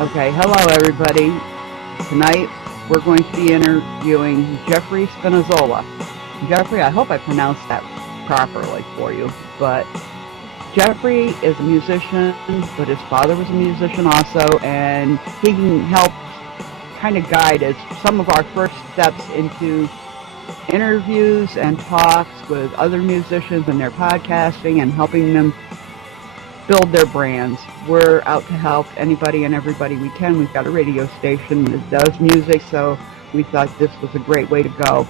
Okay, hello everybody. Tonight we're going to be interviewing Jeffrey Spinazzola. Jeffrey, I hope I pronounced that properly for you, but Jeffrey is a musician, but his father was a musician also, and he can help kind of guide us some of our first steps into interviews and talks with other musicians and their podcasting and helping them build their brands. We're out to help anybody and everybody we can. We've got a radio station that does music, so we thought this was a great way to go.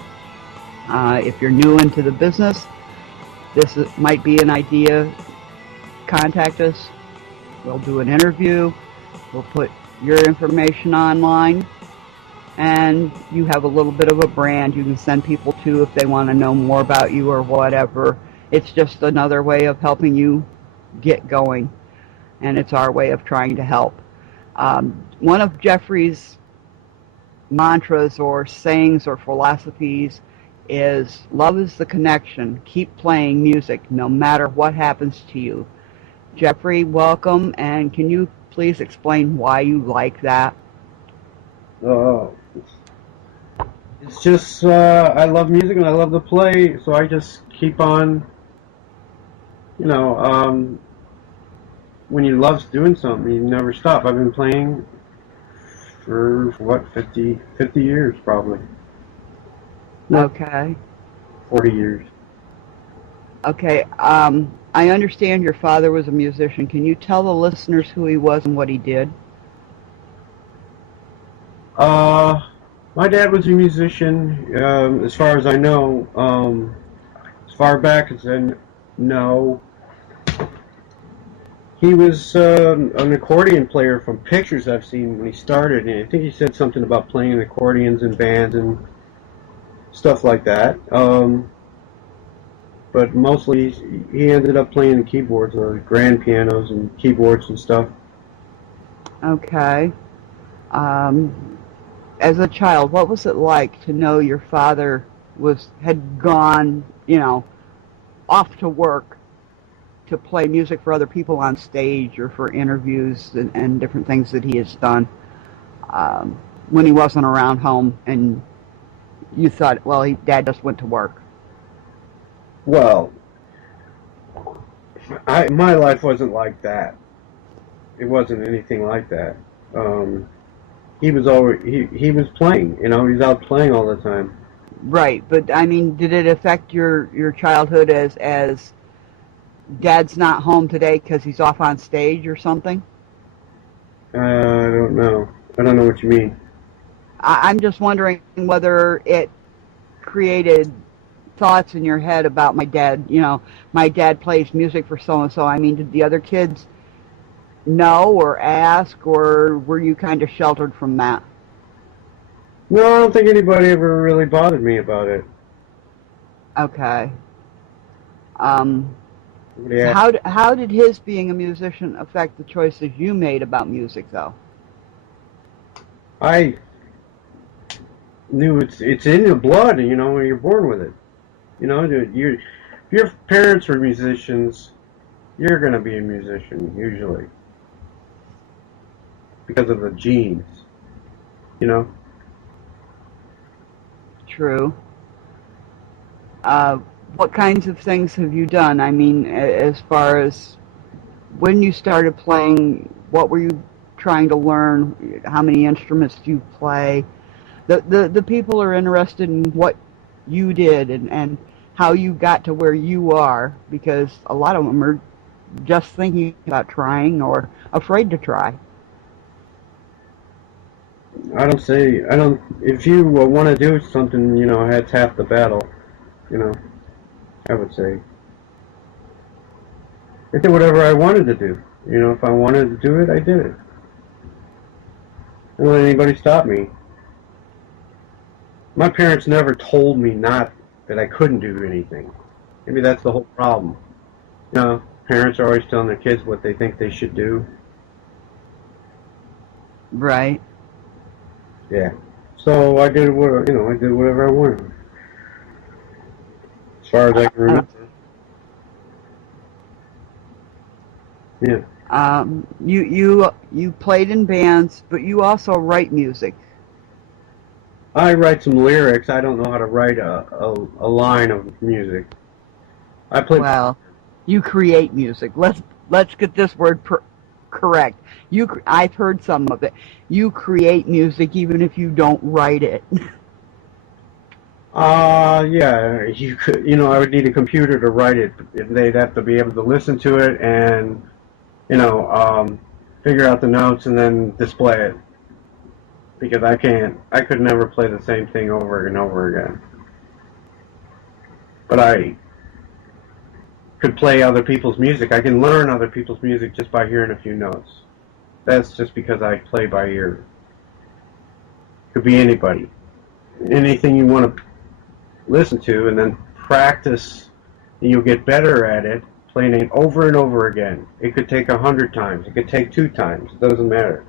If you're new into the business, might be an idea. Contact us. We'll do an interview. We'll put your information online, and you have a little bit of a brand you can send people to if they want to know more about you or whatever. It's just another way of helping you get going, and it's our way of trying to help. One of Jeffrey's mantras or sayings or philosophies is, love is the connection. Keep playing music no matter what happens to you. Jeffrey, welcome, and can you please explain why you like that? It's just, I love music and I love to play, so I just keep on, when you love doing something, you never stop. I've been playing for, 50 years probably. Okay. 40 years. Okay, I understand your father was a musician. Can you tell the listeners who he was and what he did? My dad was a musician, as far as I know. As far back as I know, he was an accordion player from pictures I've seen when he started, and I think he said something about playing accordions in bands and stuff like that. But mostly he ended up playing the keyboards, or grand pianos and keyboards and stuff. Okay. As a child, what was it like to know your father had gone, off to work to play music for other people on stage or for interviews and different things that he has done when he wasn't around home, and you thought, well, Dad just went to work? Well, my life wasn't like that. It wasn't anything like that. He was he was playing. He was out playing all the time. Right, but I mean, did it affect your childhood as Dad's not home today because he's off on stage or something? I don't know. I don't know what you mean. I'm just wondering whether it created thoughts in your head about my dad. My dad plays music for so-and-so. I mean, did the other kids know or ask, or were you kind of sheltered from that? No, I don't think anybody ever really bothered me about it. Okay. Yeah. How did his being a musician affect the choices you made about music, though? I knew it's in your blood, when you're born with it. If your parents were musicians, you're going to be a musician, usually. Because of the genes, True. What kinds of things have you done? I mean, as far as when you started playing, what were you trying to learn? How many instruments do you play? The people are interested in what you did and how you got to where you are, because a lot of them are just thinking about trying or afraid to try. If you want to do something, that's half the battle, I would say. I did whatever I wanted to do. If I wanted to do it, I did it. I don't let anybody stop me. My parents never told me that I couldn't do anything. Maybe that's the whole problem. Parents are always telling their kids what they think they should do. Right. Yeah. So I did whatever I wanted. As far as I can remember. Yeah. You played in bands, but you also write music. I write some lyrics. I don't know how to write a line of music. I play. Well, you create music. Let's get this word correct. I've heard some of it. You create music even if you don't write it. Yeah, you could, you know, I would need a computer to write it. They'd have to be able to listen to it and, you know, figure out the notes and then display it. Because I could never play the same thing over and over again. But I could play other people's music. I can learn other people's music just by hearing a few notes. That's just because I play by ear. Could be anybody. Anything you want to listen to and then practice, and you'll get better at it playing it over and over again. It could take 100 times. It could take 2 times. It doesn't matter.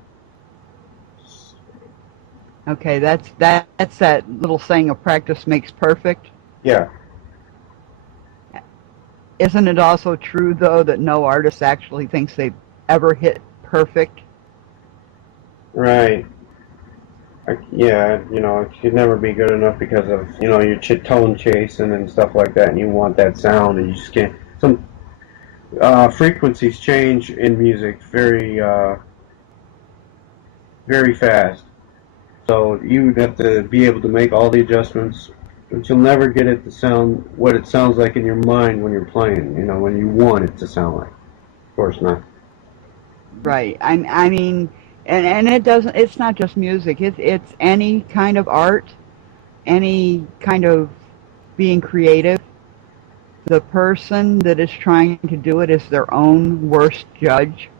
Okay, that's that little saying of practice makes perfect. Yeah. Isn't it also true, though, that no artist actually thinks they've ever hit perfect? Right. Yeah, you know, it could never be good enough because of, you know, your tone chasing and stuff like that, and you want that sound, and you just can't. Some frequencies change in music very fast. So you have to be able to make all the adjustments, but you'll never get it to sound what it sounds like in your mind when you're playing, you know, when you want it to sound like. Of course not. Right. I mean, and it doesn't. It's not just music. It's any kind of art, any kind of being creative. The person that is trying to do it is their own worst judge.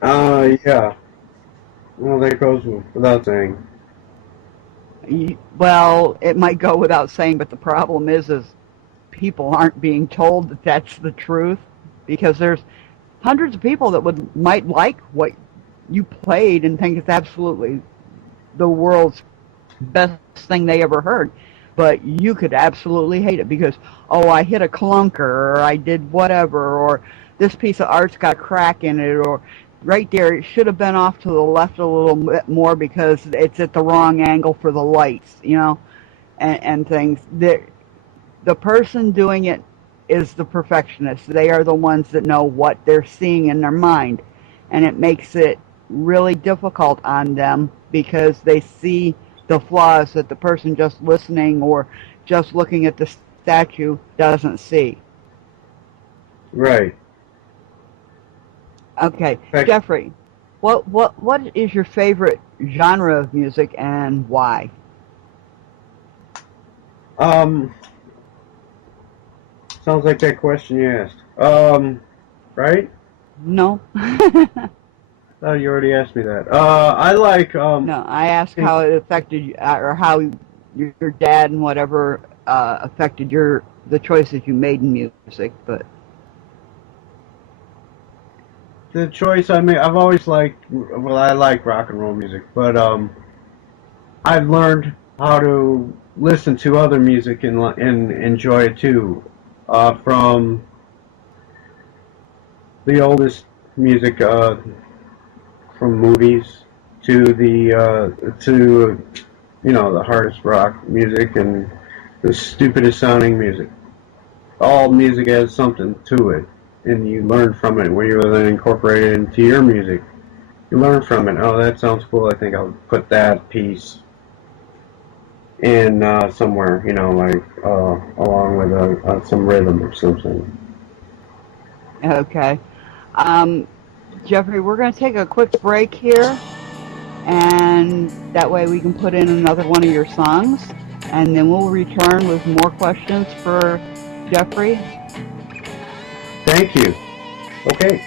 Yeah. Well, that goes without saying. Well, it might go without saying, but the problem is people aren't being told that that's the truth, because there's hundreds of people that might like what you played and think it's absolutely the world's best thing they ever heard, but you could absolutely hate it because, oh, I hit a clunker, or I did whatever, or this piece of art's got a crack in it, or right there, it should have been off to the left a little bit more because it's at the wrong angle for the lights, you know, and things. The person doing it is the perfectionist. They are the ones that know what they're seeing in their mind, and it makes it really difficult on them because they see the flaws that the person just listening or just looking at the statue doesn't see. Right. Okay, Jeffrey, what is your favorite genre of music and why? Sounds like that question you asked. Right? No. Oh, you already asked me that. I like, No, I asked how it affected you, or how your dad and whatever affected the choices you made in music, but the choice I made, I've always liked, well, I like rock and roll music, but I've learned how to listen to other music and enjoy it too. From the oldest music from movies to to you know, the hardest rock music and the stupidest sounding music. All music has something to it, and you learn from it when you then incorporate it into your music. You learn from it. Oh, that sounds cool. I think I'll put that piece in somewhere, you know, like along with some rhythm or something. okay. Jeffrey, we're going to take a quick break here, and that way we can put in another one of your songs, and then we'll return with more questions for Jeffrey. Thank you. Okay.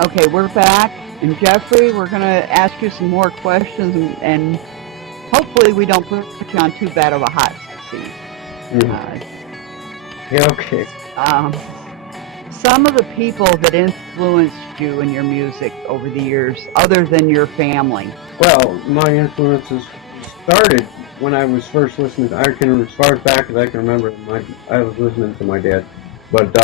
Okay, we're back, and Jeffrey, we're going to ask you some more questions, and hopefully we don't put you on too bad of a hot seat. Yeah, okay. Some of the people that influenced you in your music over the years, other than your family. Well, my influences started when I was first listening. I can, as far as back as I can remember, I was listening to my dad. But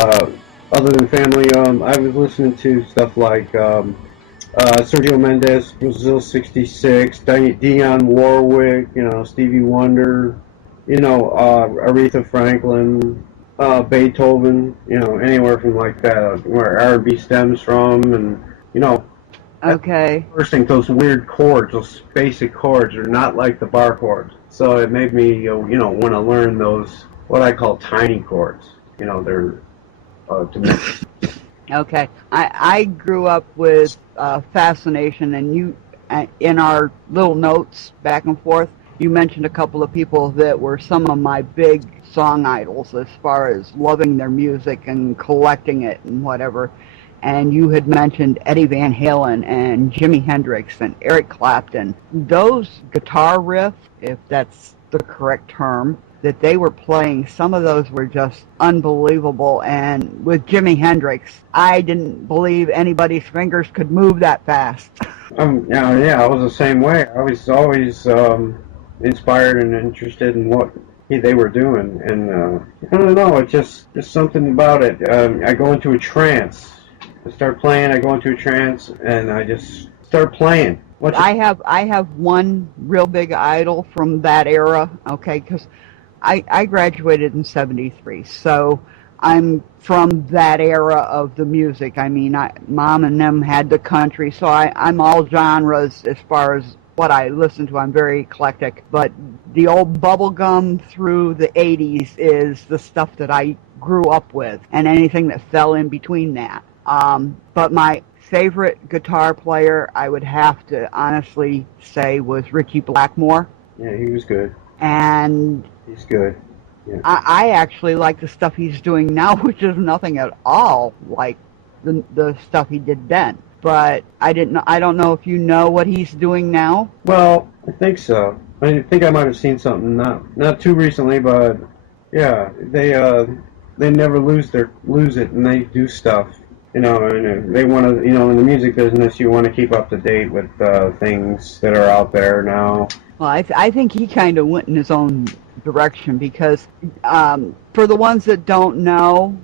other than family, I was listening to stuff like Sergio Mendes, Brazil '66, Dionne Warwick, Stevie Wonder, Aretha Franklin, Beethoven, anywhere from like that, where R&B stems from, and Okay. first thing, those weird chords, those basic chords, are not like the bar chords. So it made me, want to learn those what I call tiny chords. They're diminished. Okay. I grew up with fascination, and in our little notes back and forth, you mentioned a couple of people that were some of my big song idols as far as loving their music and collecting it and whatever. And you had mentioned Eddie Van Halen and Jimi Hendrix and Eric Clapton. Those guitar riffs, if that's the correct term, that they were playing, some of those were just unbelievable. And with Jimi Hendrix, I didn't believe anybody's fingers could move that fast. Yeah, I was the same way. I was always inspired and interested in what they were doing, and I don't know, it's just something about it. I go into a trance. I start playing, I go into a trance, and I just start playing. I have one real big idol from that era, okay, because I graduated in '73, so I'm from that era of the music. I mean, Mom and them had the country, so I'm all genres as far as what I listen to. I'm very eclectic, but the old bubblegum through the '80s is the stuff that I grew up with, and anything that fell in between that. But my favorite guitar player, I would have to honestly say, was Ritchie Blackmore. Yeah, he was good. And he's good. Yeah. I actually like the stuff he's doing now, which is nothing at all like the stuff he did then. But I don't know if you know what he's doing now. Well, I think so. I think I might have seen something not too recently, but yeah, they never lose it, and they do stuff. And they want to, in the music business, you want to keep up to date with things that are out there now. Well, I think he kind of went in his own direction because, for the ones that don't know,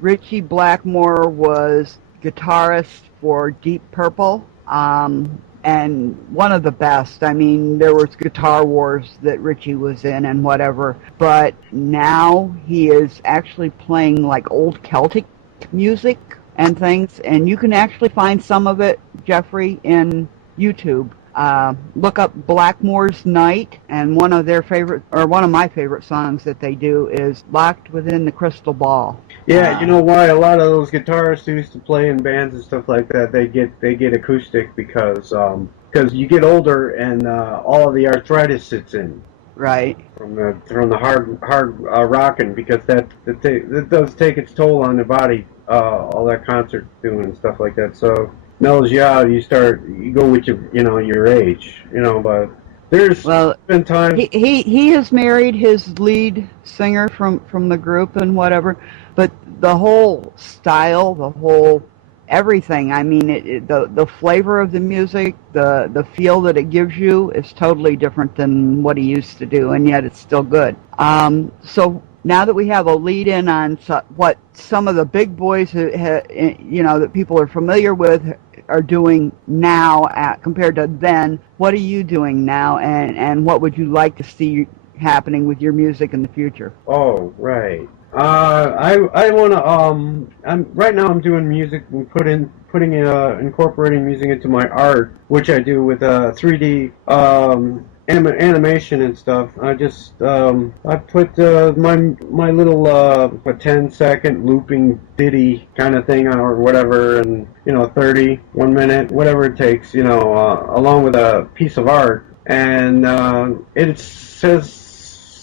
Ritchie Blackmore was guitarist for Deep Purple, and one of the best. I mean, there was Guitar Wars that Ritchie was in and whatever, but now he is actually playing like old Celtic music and things, and you can actually find some of it, Jeffrey, in YouTube. Look up Blackmore's Night, and one of my favorite songs that they do is Locked Within the Crystal Ball. Yeah, you know why a lot of those guitarists who used to play in bands and stuff like that, they get acoustic because you get older and all of the arthritis sits in. Right. From the hard rocking, because that does take its toll on the body. All that concert doing and stuff like that. So mellows you out. You go with your age. But there's been times he has married his lead singer from the group and whatever. But the whole style, the whole everything. I mean, the flavor of the music, the feel that it gives you is totally different than what he used to do, and yet it's still good. So now that we have a lead-in on what some of the big boys, that people are familiar with, are doing now compared to then, what are you doing now, and what would you like to see happening with your music in the future? Oh, right. I want to. Right now I'm doing music and incorporating music into my art, which I do with 3D animation and stuff. I just I put my little 10-second looping ditty kind of thing or whatever, and 30, 1 minute, whatever it takes, along with a piece of art, and it says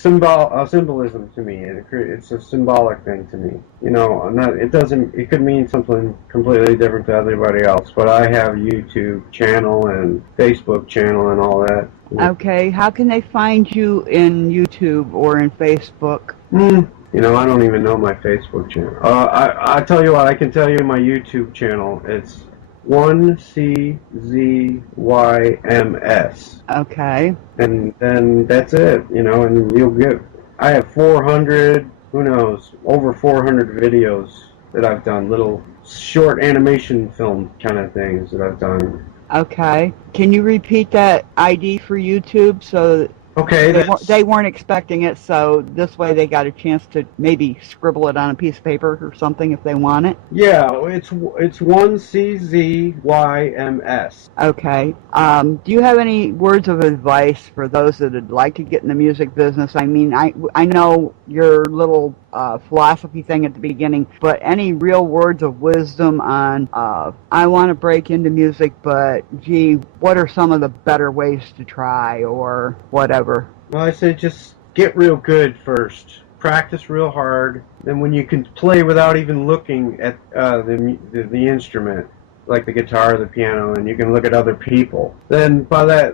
symbolism to me. It's a symbolic thing to me. It could mean something completely different to everybody else, but I have a YouTube channel and Facebook channel and all that. Okay, how can they find you in YouTube or in Facebook? I don't even know my Facebook channel. I tell you what, I can tell you my YouTube channel. It's 1CZYMS. Okay. And then that's it, you know, and you'll get, I have 400, who knows, over 400 videos that I've done, little short animation film kind of things that I've done. Okay. Can you repeat that ID for YouTube so Okay, they weren't expecting it, so this way they got a chance to maybe scribble it on a piece of paper or something if they want it? yeah, it's 1CZYMS. Okay. Do you have any words of advice for those that would like to get in the music business? I mean, I know your little philosophy thing at the beginning, but any real words of wisdom on, I want to break into music, but gee, what are some of the better ways to try or whatever? Well, I say just get real good first. Practice real hard. Then when you can play without even looking at the instrument, like the guitar or the piano, and you can look at other people, then by that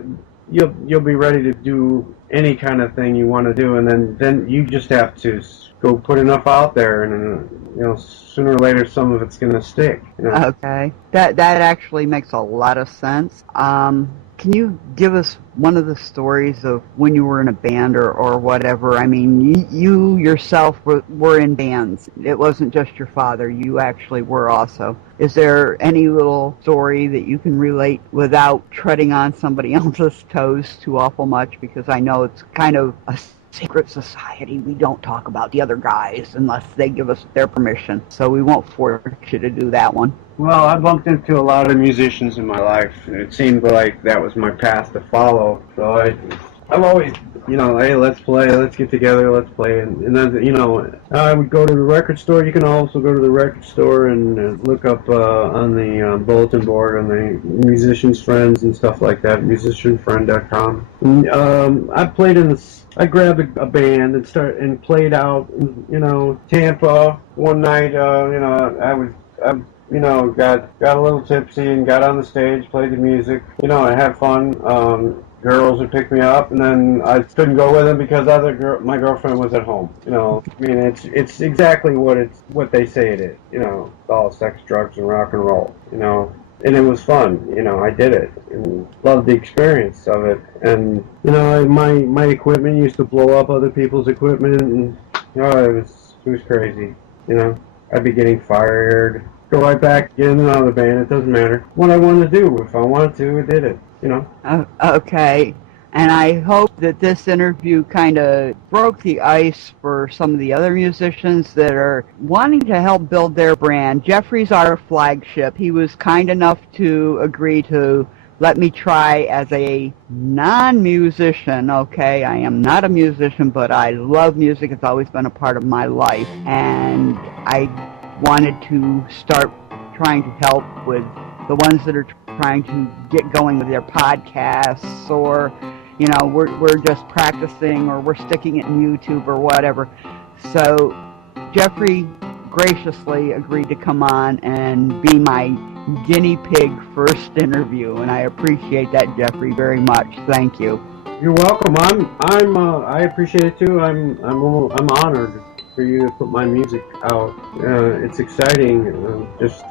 you'll be ready to do any kind of thing you want to do, and then you just have to go put enough out there, and you know, sooner or later some of it's going to stick. You know? Okay. That actually makes a lot of sense. Can you give us one of the stories of when you were in a band or whatever? I mean, you yourself were in bands. It wasn't just your father. You actually were also. Is there any little story that you can relate without treading on somebody else's toes too awful much? Because I know it's kind of a secret society. We don't talk about the other guys unless they give us their permission. So we won't force you to do that one. Well, I bumped into a lot of musicians in my life, and it seemed like that was my path to follow. So I've always, you know, hey, let's play, let's get together, let's play. And then, you know, I would go to the record store. You can also go to the record store and look up on the bulletin board on the musicians' friends and stuff like that, musicianfriend.com. I played in this. I grabbed a band and played out, you know, Tampa one night. You know, I you know, got a little tipsy and got on the stage, played the music. You know, I had fun. Girls would pick me up, and then I couldn't go with them because my girlfriend was at home. You know, I mean, it's exactly what they say it is. You know, it's all sex, drugs, and rock and roll. You know, and it was fun. You know, I did it and loved the experience of it. And you know, my equipment used to blow up other people's equipment, and you know, it was crazy. You know, I'd be getting fired. Go right back, get in another band. It doesn't matter what I wanted to do. If I wanted to, I did it. You know. Okay. And I hope that this interview kind of broke the ice for some of the other musicians that are wanting to help build their brand. Jeffrey's our flagship. He was kind enough to agree to let me try as a non-musician. Okay, I am not a musician, but I love music. It's always been a part of my life. And I wanted to start trying to help with the ones that are trying to get going with their podcasts, or you know, we're just practicing, or we're sticking it in YouTube or whatever. So Jeffrey graciously agreed to come on and be my guinea pig first interview, and I appreciate that, Jeffrey, very much. Thank you. You're welcome. I appreciate it too. I'm honored for you to put my music out. It's exciting, just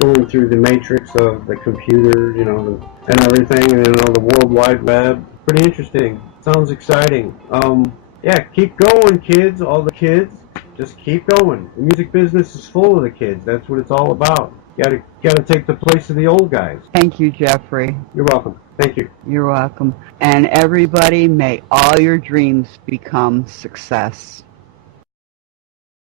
going through the matrix of the computer, you know, and everything, and you know, the World Wide Web. Pretty interesting. Sounds exciting. Yeah, keep going, kids. All the kids, just keep going. The music business is full of the kids. That's what it's all about. You gotta take the place of the old guys. Thank you, Jeffrey. You're welcome. Thank you. You're welcome. And everybody, may all your dreams become success.